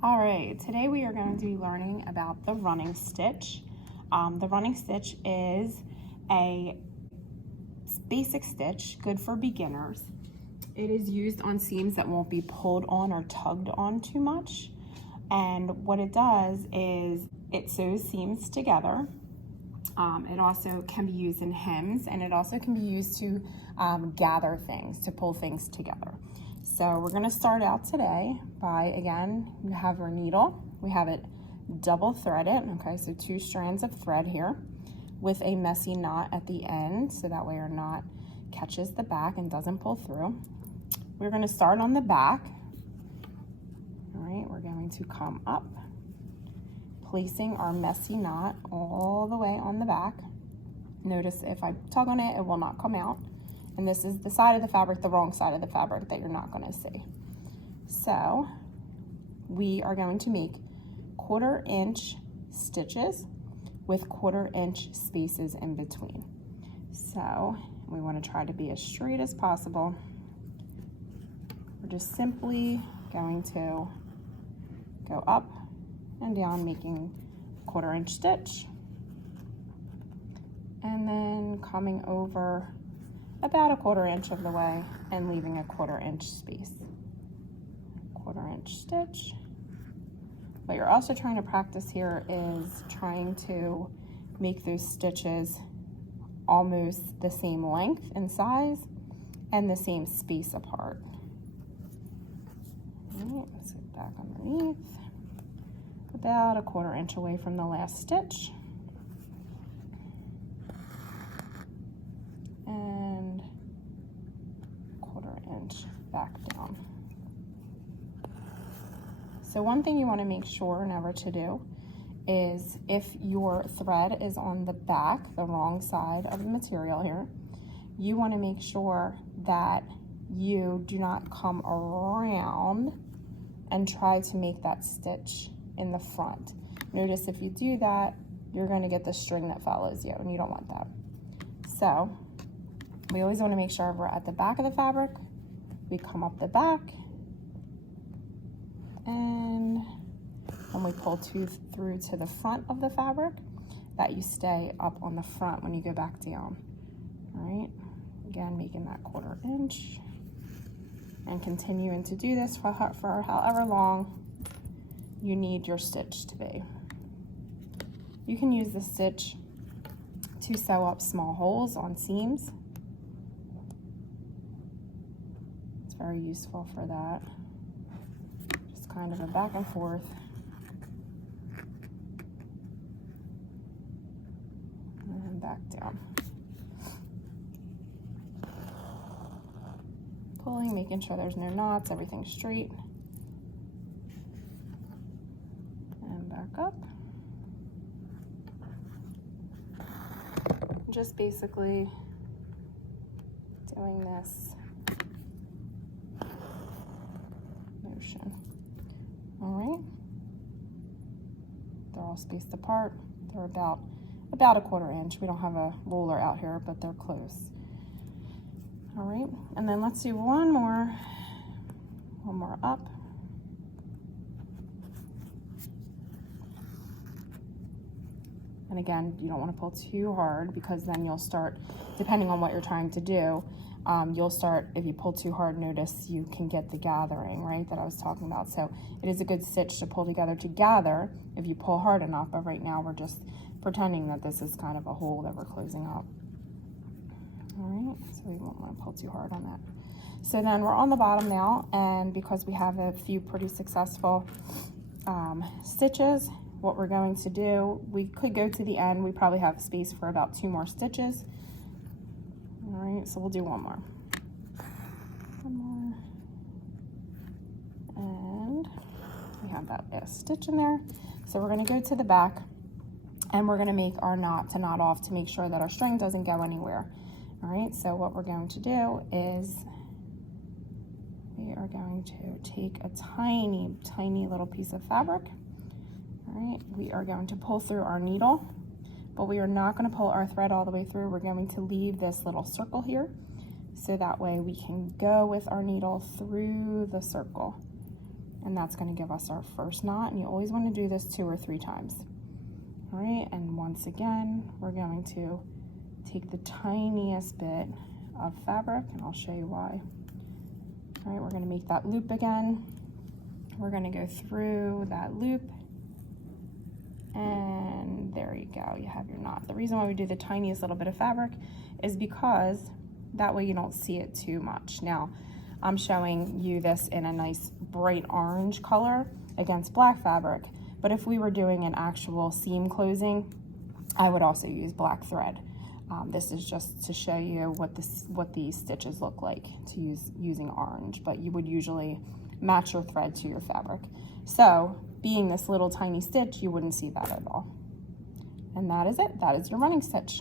All right, today we are going to be learning about the running stitch. The running stitch is a basic stitch, good for beginners. It is used on seams that won't be pulled on or tugged on too much. And what it does is it sews seams together. It also can be used in hems, and it also can be used to gather things, to pull things together. So we're gonna start out today by, again, we have our needle. We have it double threaded, okay, so 2 strands of thread here with a messy knot at the end, so that way our knot catches the back and doesn't pull through. We're gonna start on the back. All right, we're going to come up, placing our messy knot all the way on the back. Notice if I tug on it, it will not come out. And this is the side of the fabric, the wrong side of the fabric that you're not gonna see. So we are going to make 1/4 inch stitches with 1/4 inch spaces in between. So we wanna try to be as straight as possible. We're just simply going to go up and down, making 1/4 inch stitch, and then coming over about 1/4 inch of the way and leaving a 1/4 inch space. 1/4 inch stitch. What you're also trying to practice here is trying to make those stitches almost the same length and size and the same space apart. All right, let's get back underneath. About 1/4 inch away from the last stitch. And 1/4 inch back down. So one thing you want to make sure never to do is if your thread is on the back, the wrong side of the material here, you want to make sure that you do not come around and try to make that stitch in the front. Notice if you do that, you're going to get the string that follows you, and you don't want that. So we always want to make sure we're at the back of the fabric. We come up the back, and when we pull through to the front of the fabric, that you stay up on the front when you go back down. All right, again, making that 1/4 inch, and continuing to do this for however long you need your stitch to be. You can use the stitch to sew up small holes on seams. It's very useful for that. Just kind of a back and forth. And then back down. Pulling, making sure there's no knots, everything's straight. And back up. Just basically doing this motion. All right. They're all spaced apart. They're about 1/4 inch. We don't have a ruler out here, but they're close. All right, and then let's do one more up. And again, you don't want to pull too hard, because then you'll start, depending on what you're trying to do, you'll start, if you pull too hard, notice you can get the gathering, right, that I was talking about. So it is a good stitch to pull together to gather if you pull hard enough, but right now we're just pretending that this is kind of a hole that we're closing up. All right, so we won't want to pull too hard on that. So then we're on the bottom now, and because we have a few pretty successful stitches, what we're going to do, we could go to the end. We probably have space for about 2 more stitches. All right, so we'll do one more. And we have that last stitch in there. So we're gonna go to the back, and we're gonna make our knot to knot off to make sure that our string doesn't go anywhere. All right, so what we're going to do is we are going to take a tiny, tiny little piece of fabric. All right, we are going to pull through our needle, but we are not going to pull our thread all the way through. We're going to leave this little circle here, so that way we can go with our needle through the circle. and that's going to give us our first knot. And you always want to do this 2 or 3 times. All right, and once again, we're going to take the tiniest bit of fabric, and I'll show you why. All right, we're going to make that loop again. We're going to go through that loop, and there you go, you have your knot. The reason why we do the tiniest little bit of fabric is because that way you don't see it too much. Now, I'm showing you this in a nice bright orange color against black fabric, but if we were doing an actual seam closing, I would also use black thread. This is just to show you what these stitches look like to use using orange, but you would usually match your thread to your fabric. So being this little tiny stitch, you wouldn't see that at all. And that is it. That is your running stitch.